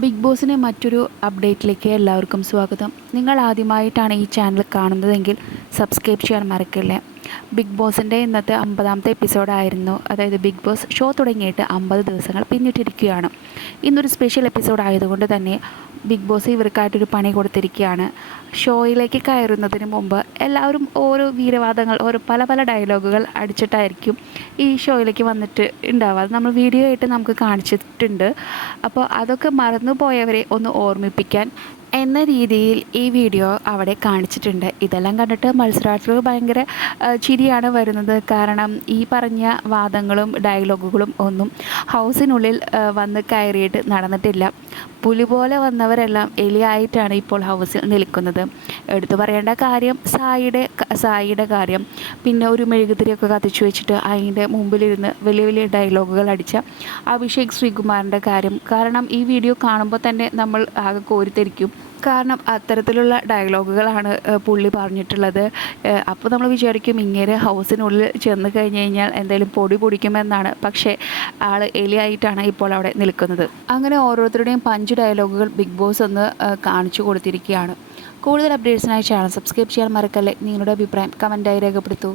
Big ബോസിന്റെ മറ്റൊരു അപ്ഡേറ്റിലേക്ക് എല്ലാവർക്കും സ്വാഗതം. നിങ്ങൾ ആദ്യമായിട്ടാണ് ഈ ചാനൽ കാണുന്നതെങ്കിൽ സബ്സ്ക്രൈബ് ചെയ്യാൻ മറക്കില്ലേ? ബിഗ് ബോസിന്റെ ഇന്നത്തെ അമ്പതാമത്തെ എപ്പിസോഡായിരുന്നു. അതായത് ബിഗ് ബോസ് ഷോ തുടങ്ങിയിട്ട് അമ്പത് ദിവസങ്ങൾ പിന്നിട്ടിരിക്കുകയാണ്. ഇന്നൊരു സ്പെഷ്യൽ എപ്പിസോഡ് ആയതുകൊണ്ട് തന്നെ ബിഗ് ബോസ് ഇവർക്കായിട്ടൊരു പണി കൊടുത്തിരിക്കുകയാണ്. ഷോയിലേക്ക് കയറുന്നതിന് മുമ്പ് എല്ലാവരും ഓരോ വീരവാദങ്ങൾ ഓരോ പല പല ഡയലോഗുകൾ അടിച്ചിട്ടായിരിക്കും ഈ ഷോയിലേക്ക് വന്നിട്ട് ഉണ്ടാവുക. അത് നമ്മൾ വീഡിയോ ആയിട്ട് നമുക്ക് കാണിച്ചിട്ടുണ്ട്. അപ്പോൾ അതൊക്കെ മറന്നു പോയവരെ ഒന്ന് ഓർമ്മിപ്പിക്കാൻ എന്ന രീതിയിൽ ഈ വീഡിയോ അവിടെ കാണിച്ചിട്ടുണ്ട്. ഇതെല്ലാം കണ്ടിട്ട് മത്സരാർത്ഥികൾ ഭയങ്കര ചിരിയാണ് വരുന്നത്. കാരണം ഈ പറഞ്ഞ വാദങ്ങളും ഡയലോഗുകളും ഒന്നും ഹൗസിനുള്ളിൽ വന്ന് കയറിയിട്ട് നടന്നിട്ടില്ല. പുലി പോലെ വന്നവരെല്ലാം എലിയായിട്ടാണ് ഇപ്പോൾ ഹൗസിൽ നിൽക്കുന്നത്. എടുത്തു പറയേണ്ട കാര്യം സായിയുടെ സായിയുടെ കാര്യം. പിന്നെ ഒരു മെഴുകുതിരിയൊക്കെ കത്തിച്ചു വെച്ചിട്ട് അതിന്റെ മുമ്പിലിരുന്ന് വലിയ വലിയ ഡയലോഗുകൾ അടിച്ച അഭിഷേക് ശ്രീകുമാറിന്റെ കാര്യം. കാരണം ഈ വീഡിയോ കാണുമ്പോൾ തന്നെ നമ്മൾ ആകെ കോരിത്തെരിക്കും. കാരണം അത്തരത്തിലുള്ള ഡയലോഗുകളാണ് പുള്ളി പറഞ്ഞിട്ടുള്ളത്. അപ്പോൾ നമ്മൾ വിചാരിക്കും ഇങ്ങനെ ഹൗസിനുള്ളിൽ ചെന്ന് കഴിഞ്ഞ് കഴിഞ്ഞാൽ എന്തെങ്കിലും പൊടി പൊടിക്കുമെന്നാണ്. പക്ഷേ ആൾ എലിയായിട്ടാണ് ഇപ്പോൾ അവിടെ നിൽക്കുന്നത്. അങ്ങനെ ഓരോരുത്തരുടെയും പഞ്ച് ഡയലോഗുകൾ ബിഗ് ബോസ് ഒന്ന് കാണിച്ചു കൊടുത്തിരിക്കുകയാണ്. കൂടുതൽ അപ്ഡേറ്റ്സിനായി ചാനൽ സബ്സ്ക്രൈബ് ചെയ്യാൻ മറക്കല്ലേ? നിങ്ങളുടെ അഭിപ്രായം കമന്റായി രേഖപ്പെടുത്തൂ.